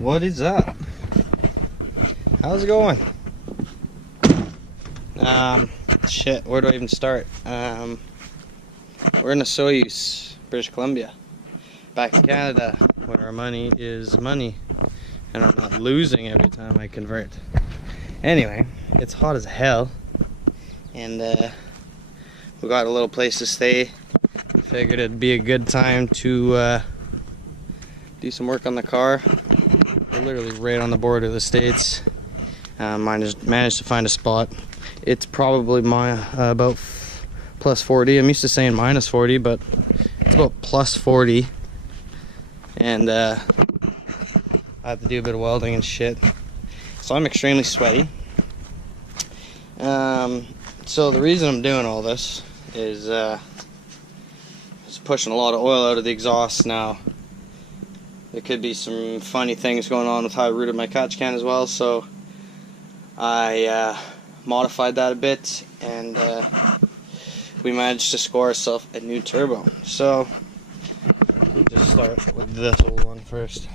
What is up? How's it going? Shit, where do I even start? We're in Soyuz, British Columbia. Back in Canada, where our money is money. And I'm not losing every time I convert. Anyway, it's hot as hell. And we got a little place to stay. Figured it'd be a good time to do some work on the car. We're literally right on the border of the States. Managed to find a spot. It's probably about plus 40. I'm used to saying minus 40, but it's about plus 40. And I have to do a bit of welding and shit. So I'm extremely sweaty. So the reason I'm doing all this is it's pushing a lot of oil out of the exhaust now. There could be some funny things going on with how I routed my catch can as well, so I modified that a bit, and we managed to score ourselves a new turbo. So we'll just start with this old one first.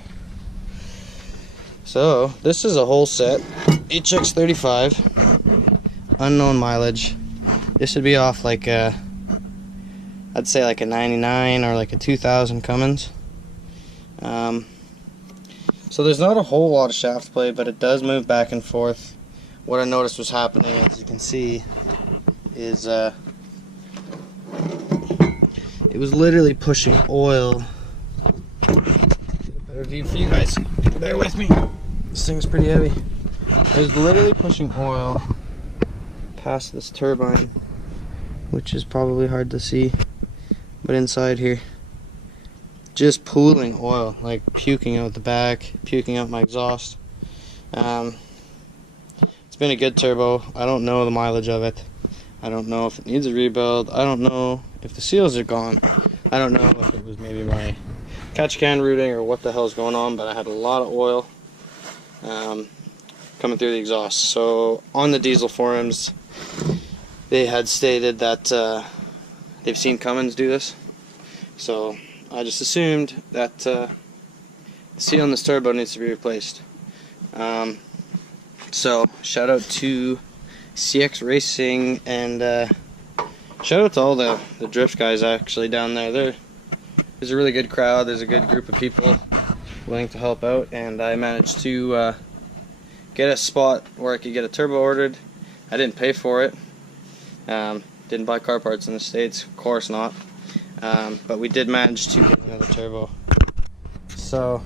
So this is a whole set, HX35, unknown mileage. This would be off like a, I'd say like a 99 or like a 2000 Cummins. So there's not a whole lot of shaft play, but it does move back and forth. What I noticed was happening, as you can see, is it was literally pushing oil. Better view for you guys. Bear with me. This thing's pretty heavy. It was literally pushing oil past this turbine, which is probably hard to see, but inside here, just pooling oil, like puking out the back, puking out my exhaust. It's been a good turbo. I don't know the mileage of it. I don't know if it needs a rebuild. I don't know if the seals are gone. I don't know if it was maybe my catch can routing or what the hell's going on, but I had a lot of oil coming through the exhaust. So on the diesel forums, they had stated that they've seen Cummins do this. So I just assumed that the seal on this turbo needs to be replaced. So shout out to CX Racing, and shout out to all the drift guys actually down there. There's a really good crowd. There's a good group of people willing to help out, and I managed to get a spot where I could get a turbo ordered. I didn't pay for it. Didn't buy car parts in the States, of course not. But we did manage to get another turbo. So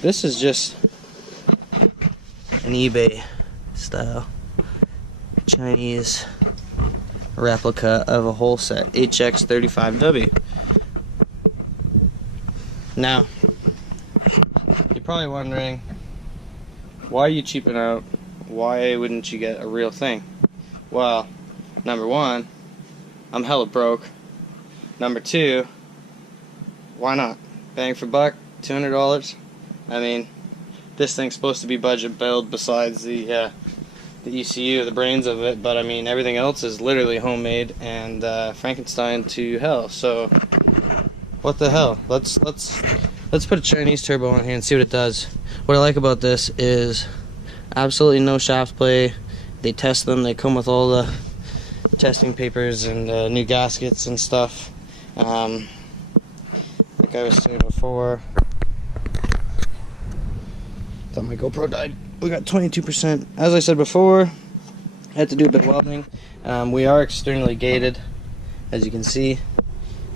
this is just an eBay style Chinese replica of a whole set HX35W. Now you're probably wondering, why are you cheaping out? Why wouldn't you get a real thing? Well, number one, I'm hella broke. Number two, why not? Bang for buck, $200. I mean, this thing's supposed to be budget build besides the ECU, the brains of it, but I mean everything else is literally homemade and Frankenstein to hell. So what the hell? Let's put a Chinese turbo on here and see what it does. What I like about this is absolutely no shaft play. They test them. They come with all the testing papers and new gaskets and stuff. Like I was saying before, thought my GoPro died. We got 22%. As I said before, I had to do a bit of welding. We are externally gated, as you can see,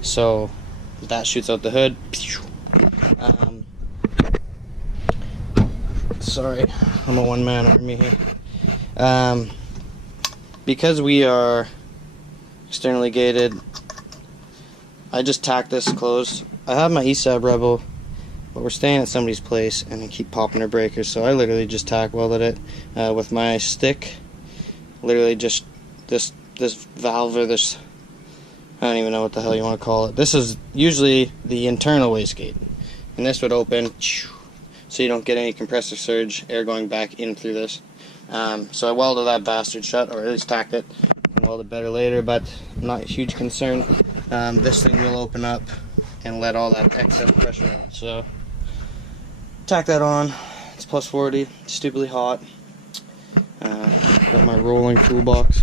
so that shoots out the hood. Sorry, I'm a one-man army here. Because we are externally gated, I just tacked this closed. I have my ESAB Rebel, but we're staying at somebody's place and they keep popping their breakers, so I literally just tack welded it with my stick. Literally just this valve, or this, I don't even know what the hell you want to call it. This is usually the internal wastegate, and this would open so you don't get any compressor surge, air going back in through this. So I welded that bastard shut, or at least tacked it. I'll weld it better later, but not a huge concern. This thing will open up and let all that excess pressure out. So tack that on. It's plus 40, stupidly hot. Got my rolling toolbox,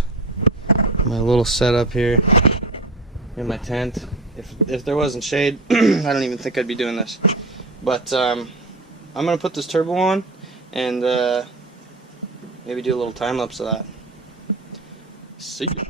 my little setup here in my tent. If there wasn't shade, I don't even think I'd be doing this. But I'm gonna put this turbo on and maybe do a little time lapse of that. See ya.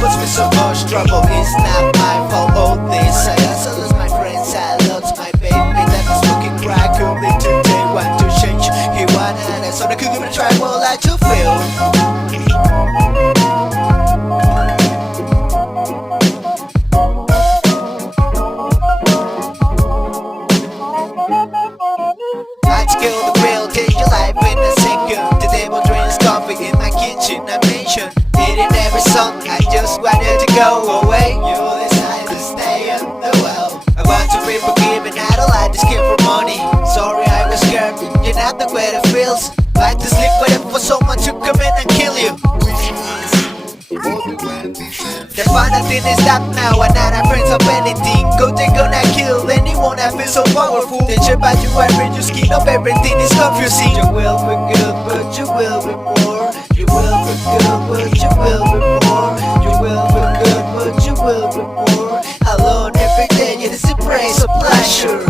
Puts me so much trouble, it's not my fault. All this I also lost my friends, I lost my baby. That was smoking crack only today. Want to change, he wanted it, so I could give it a try. Well, I to feel. I'd kill the grill, take your life in a second. The devil drinks coffee in my kitchen, I mentioned. Eating every song, I just wanted to go away. You decide to stay in the well. I want to be forgiven, I don't like this kid for money. Sorry I was scared, you're not the way it feels. Like to sleep with it for someone to come in and kill you. The final thing is that now I'm not afraid of anything. Cause they're gonna kill anyone that feels so powerful. They check by you and read your skin up, everything is confusing. You will be good, but you will be more. You will be good, but you will be more. You will be good, but you will be more. Alone every day, it is a praise of pleasure.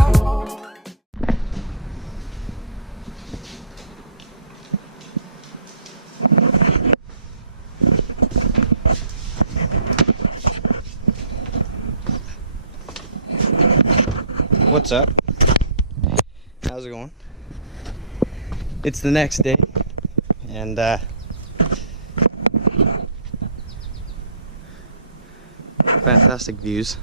What's up? How's it going? It's the next day, and fantastic views.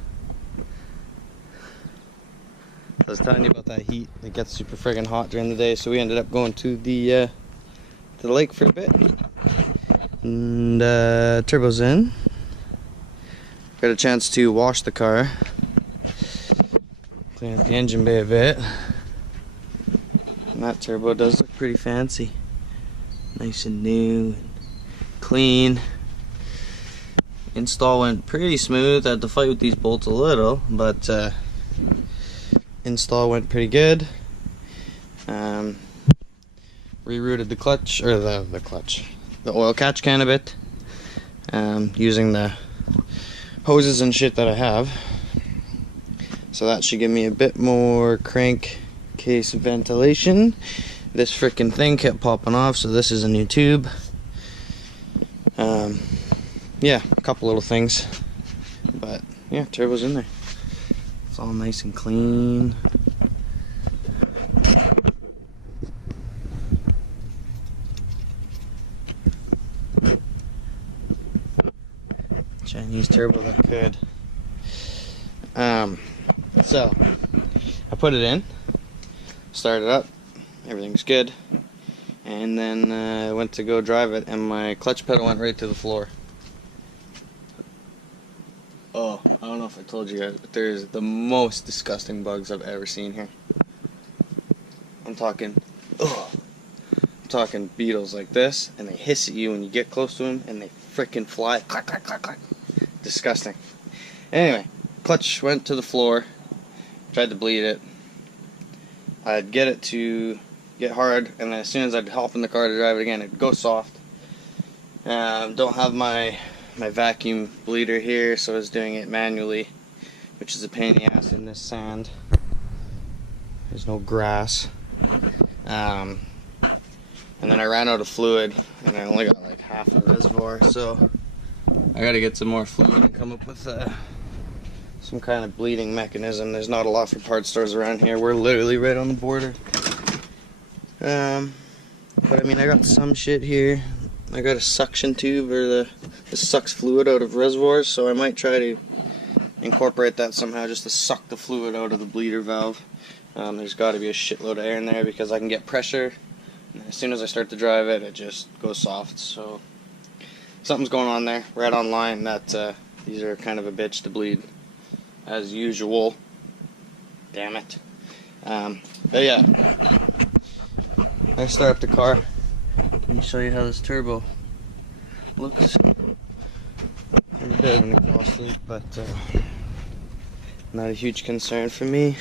I was telling you about that heat. It gets super friggin' hot during the day, so we ended up going to the lake for a bit. And turbo's in. Got a chance to wash the car. Clean up the engine bay a bit. And that turbo does look pretty fancy. Nice and new and clean. Install went pretty smooth. I had to fight with these bolts a little, but install went pretty good. Rerouted the clutch, or the oil catch can a bit, using the hoses and shit that I have. So that should give me a bit more crankcase ventilation. This freaking thing kept popping off, so this is a new tube. Yeah, a couple little things, but yeah, turbo's in there. It's all nice and clean. Chinese turbo that could. So I put it in, started up, everything's good, and then I went to go drive it, and my clutch pedal went right to the floor. Oh, I don't know if I told you guys, but there's the most disgusting bugs I've ever seen here. I'm talking beetles like this, and they hiss at you when you get close to them, and they frickin' fly. Clack, clack, clack, clack. Disgusting. Anyway, clutch went to the floor. Tried to bleed it. I'd get it to get hard, and then as soon as I'd hop in the car to drive it again, it'd go soft. Don't have my vacuum bleeder here, so I was doing it manually, which is a pain in the ass in this sand. There's no grass. And then I ran out of fluid, and I only got like half the reservoir, so I gotta get some more fluid and come up with some kind of bleeding mechanism. There's not a lot for parts stores around here. We're literally right on the border. But I mean, I got some shit here. I got a suction tube, or this sucks fluid out of reservoirs, so I might try to incorporate that somehow, just to suck the fluid out of the bleeder valve. There's got to be a shitload of air in there, because I can get pressure, and as soon as I start to drive it, it just goes soft. So something's going on there. Read online that these are kind of a bitch to bleed, as usual. Damn it. But yeah, I start up the car. Let me show you how this turbo looks. A bit of an exhaust leak, but not a huge concern for me.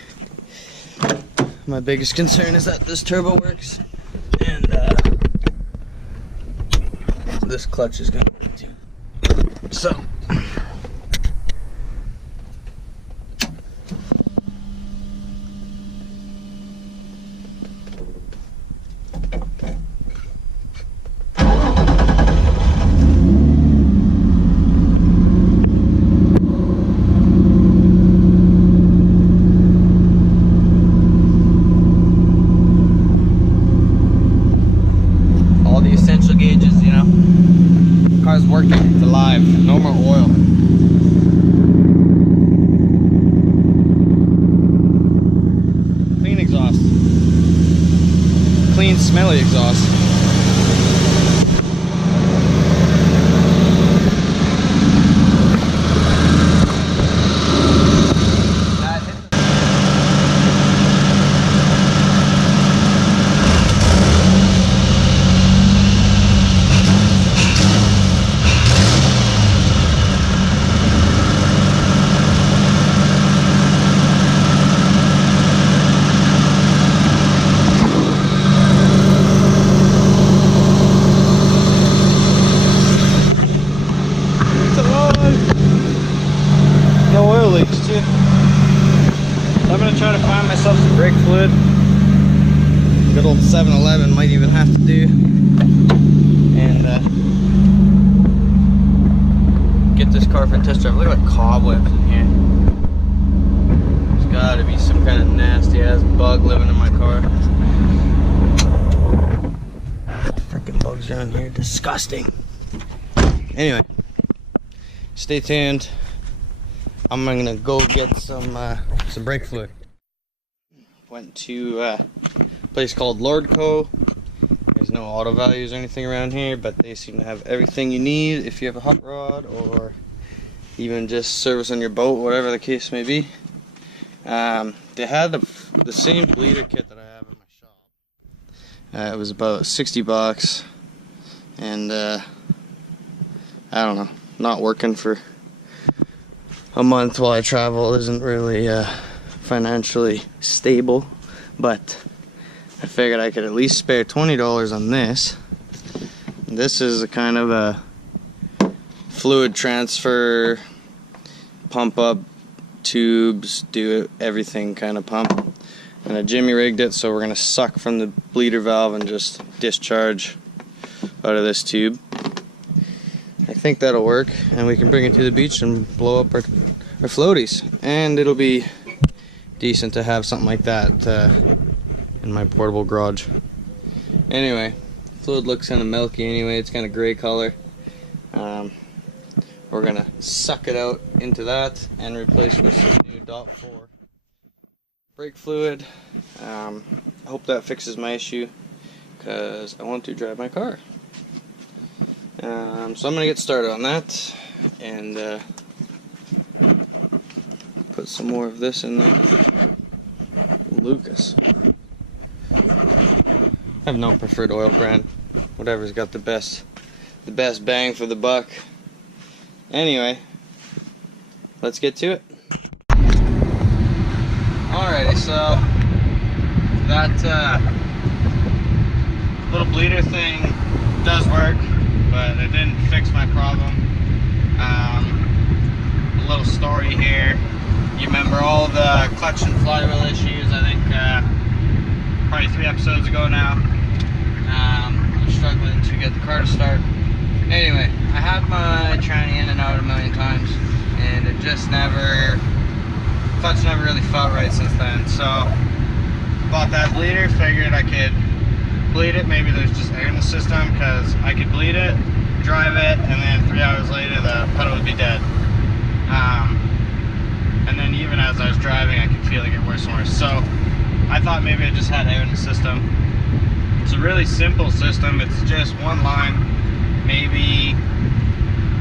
My biggest concern is that this turbo works, and this clutch is gonna work too. So gauges, you know, car's working, it's alive, no more oil. Clean exhaust, clean smelly exhaust. No oil leaks too. I'm gonna try to find myself some brake fluid. Good old 7-Eleven might even have to do, and get this car for a test drive. Look at the cobwebs in here. There's gotta be some kind of nasty ass bug living in my car. Freaking bugs around here, disgusting. Anyway, stay tuned. I'm gonna go get some brake fluid. Went to a place called Lordco. There's no auto values or anything around here, but they seem to have everything you need if you have a hot rod or even just service on your boat, whatever the case may be. They had the same bleeder kit that I have in my shop. It was about 60 bucks, and I don't know, not working for a month while I travel isn't really financially stable, but I figured I could at least spare $20 on this. This is a kind of a fluid transfer, pump up tubes, do everything kind of pump. And I jimmy rigged it, so we're gonna suck from the bleeder valve and just discharge out of this tube. I think that'll work, and we can bring it to the beach and blow up our floaties, and it'll be decent to have something like that in my portable garage. Anyway, fluid looks kind of milky anyway, it's kind of gray color. We're gonna suck it out into that and replace with some new .4 brake fluid. I hope that fixes my issue, because I want to drive my car. So I'm gonna get started on that, and put some more of this in there. Lucas. I have no preferred oil brand. Whatever's got the best bang for the buck. Anyway, let's get to it. Alrighty, so that little bleeder thing does work, but it didn't fix my problem. A little story here. You remember all the clutch and flywheel issues, I think probably 3 episodes ago now. I'm struggling to get the car to start. Anyway, I had my tranny in and out a million times, and it just clutch never really felt right since then. So bought that bleeder, figured I could bleed it. Maybe there's just air in the system, because I could bleed it, drive it, and then 3 hours later the pedal would be dead. And then even as I was driving, I could feel it get worse and worse. So I thought maybe I just had air in the system. It's a really simple system. It's just one line, maybe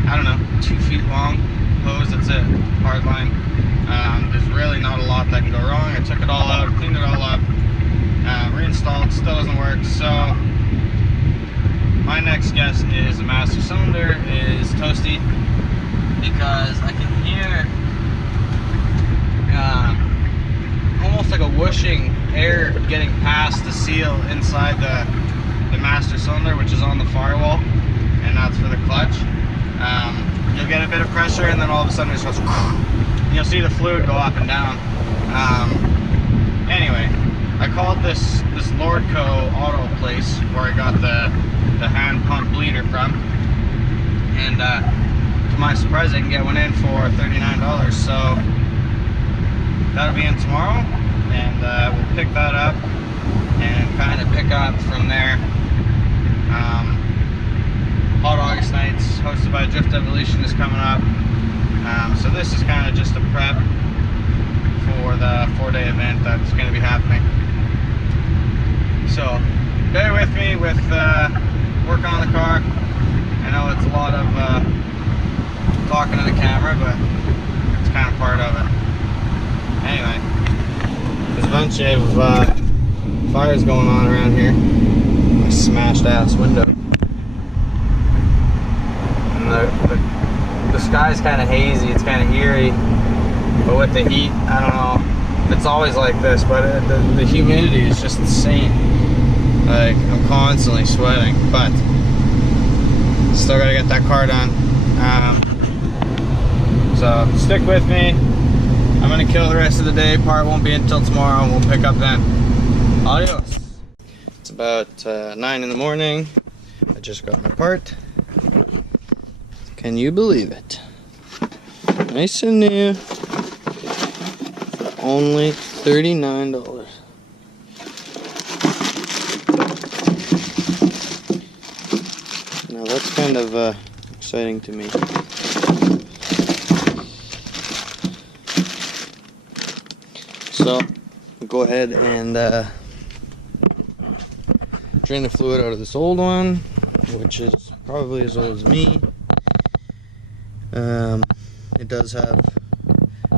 I don't know, 2 feet long hose. That's it, hard line. There's really not a lot that can go wrong. I took it all out, cleaned it all up, reinstalled, still doesn't work. So my next guess is the master cylinder is toasty, because I can hear almost like a whooshing air getting past the seal inside the master cylinder, which is on the firewall, and that's for the clutch. You'll get a bit of pressure, and then all of a sudden it just goes, you'll see the fluid go up and down. Anyway, I called this Lordco auto place where I got the hand pump bleeder from, and to my surprise I can get one in for $39, so that'll be in tomorrow, and we'll pick that up and kind of pick up from there. Hot August Nights, hosted by Drift Evolution, is coming up. So this is kind of just a prep for the 4-day event that's going to be happening. So bear with me with working on the car. I know it's a lot of talking to the camera, but it's kind of part of it. Anyway, there's a bunch of fires going on around here. My smashed ass window. And the sky's kind of hazy, it's kind of eerie, but with the heat, I don't know, it's always like this, but the humidity is just insane. Like, I'm constantly sweating, but still gotta get that car done. So stick with me. I'm gonna kill the rest of the day. Part won't be until tomorrow, and we'll pick up then. Adios. It's about 9 in the morning. I just got my part. Can you believe it? Nice and new for only $39. Now that's kind of exciting to me. So we'll go ahead and drain the fluid out of this old one, which is probably as old as me. It does have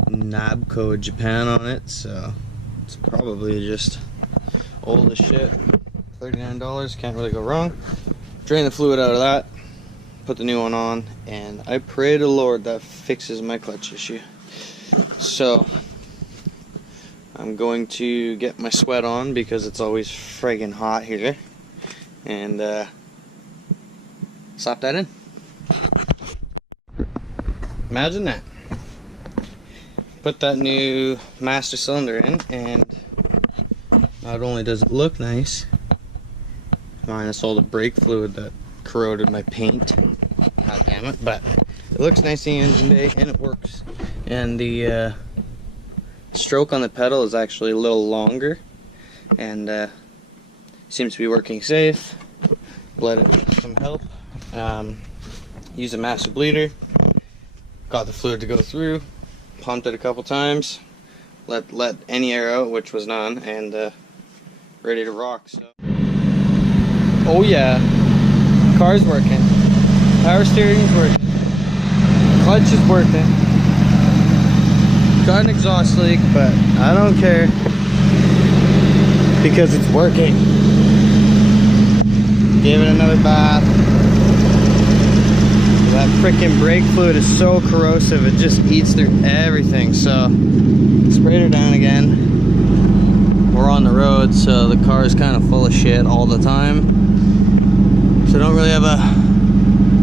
Nabco Japan on it, so it's probably just old as shit. $39, can't really go wrong. Drain the fluid out of that, put the new one on, and I pray to the Lord that fixes my clutch issue. So I'm going to get my sweat on because it's always friggin' hot here, and slap that in. Imagine that. Put that new master cylinder in, and not only does it look nice, minus all the brake fluid that corroded my paint, god damn it, but it looks nice in the engine bay, and it works. And the stroke on the pedal is actually a little longer, and seems to be working safe. Bled it with some help. Use a master bleeder. Got the fluid to go through, pumped it a couple times, let any air out, which was none, and ready to rock. So, oh yeah, car's working, power steering's working, clutch is working. Got an exhaust leak, but I don't care because it's working. Gave it another bath. That freaking brake fluid is so corrosive, it just eats through everything. So sprayed her down again. We're on the road, so the car is kind of full of shit all the time, so I don't really have a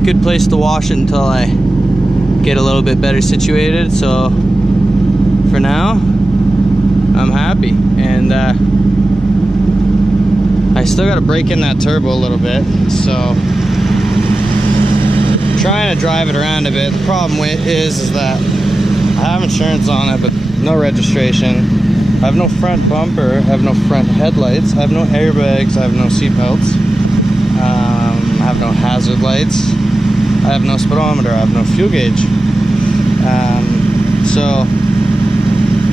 good place to wash it until I get a little bit better situated. So for now I'm happy, and I still got to break in that turbo a little bit, so trying to drive it around a bit. The problem is that I have insurance on it, but no registration. I have no front bumper, I have no front headlights, I have no airbags, I have no seat belts, I have no hazard lights, I have no speedometer, I have no fuel gauge. So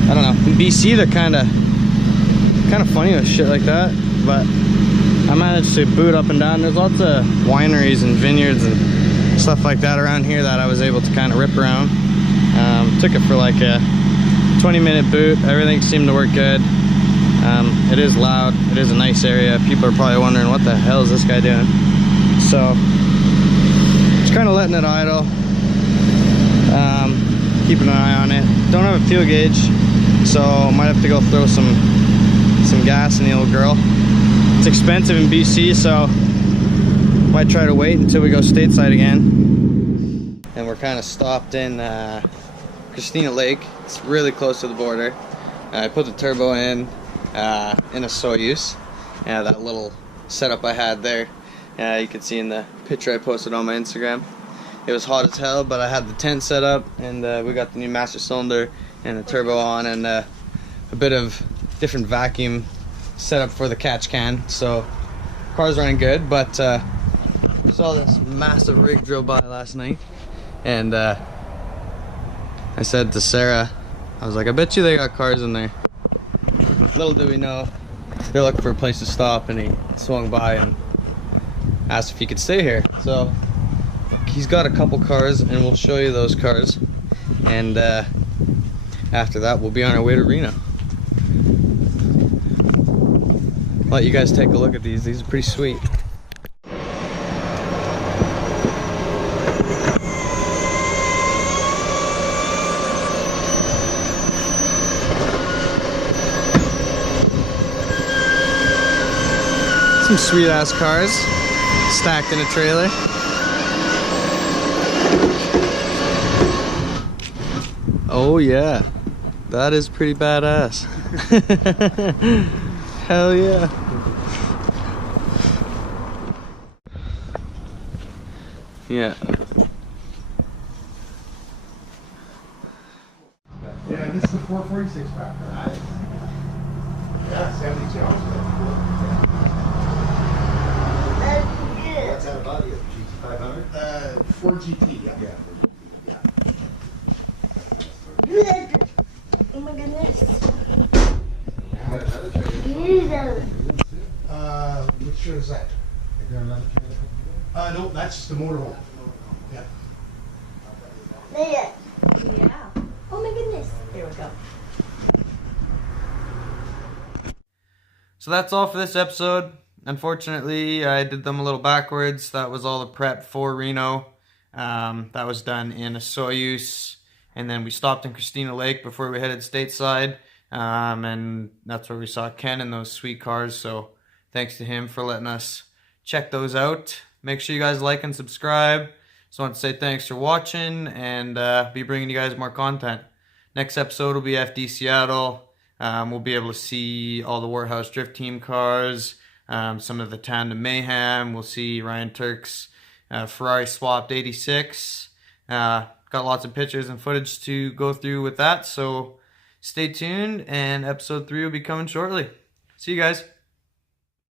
I don't know. In BC they're kind of funny with shit like that, but I managed to boot up and down. There's lots of wineries and vineyards and stuff like that around here that I was able to kind of rip around. Took it for like a 20-minute boot. Everything seemed to work good. It is loud. It is a nice area. People are probably wondering, what the hell is this guy doing? So just kind of letting it idle, keeping an eye on it. Don't have a fuel gauge, so might have to go throw some gas in the old girl. It's expensive in BC, so might try to wait until we go stateside again. And we're kind of stopped in Christina Lake. It's really close to the border. I put the turbo in a Soyuz. That little setup I had there, you can see in the picture I posted on my Instagram. It was hot as hell, but I had the tent set up, and we got the new master cylinder and the turbo on, and a bit of different vacuum setup for the catch can. So car's running good, but we saw this massive rig drill by last night, and I said to Sarah, I was like, I bet you they got cars in there. Little did we know, they're looking for a place to stop, and he swung by and asked if he could stay here. So he's got a couple cars, and we'll show you those cars, and after that we'll be on our way to Reno. Let you guys take a look at these. These are pretty sweet. Some sweet ass cars stacked in a trailer. Oh yeah, that is pretty badass. Hell yeah. Yeah. Yeah, this is a 446 back there. Nice. Yeah, 72 ounces. What's that about you? GT500? 4 GT, yeah. Yeah. Oh my goodness. Which one is that? Is there another trailer? No, that's just the motorhome. Yeah. Yeah. Oh my goodness. There we go. So that's all for this episode. Unfortunately, I did them a little backwards. That was all the prep for Reno. That was done in a Soyuz, and then we stopped in Christina Lake before we headed stateside, and that's where we saw Ken and those sweet cars. So thanks to him for letting us check those out. Make sure you guys like and subscribe. Just want to say thanks for watching, and be bringing you guys more content. Next episode will be FD Seattle. We'll be able to see all the Warhouse Drift Team cars, some of the Tandem Mayhem. We'll see Ryan Turk's Ferrari swapped 86. Got lots of pictures and footage to go through with that, so stay tuned, and episode 3 will be coming shortly. See you guys.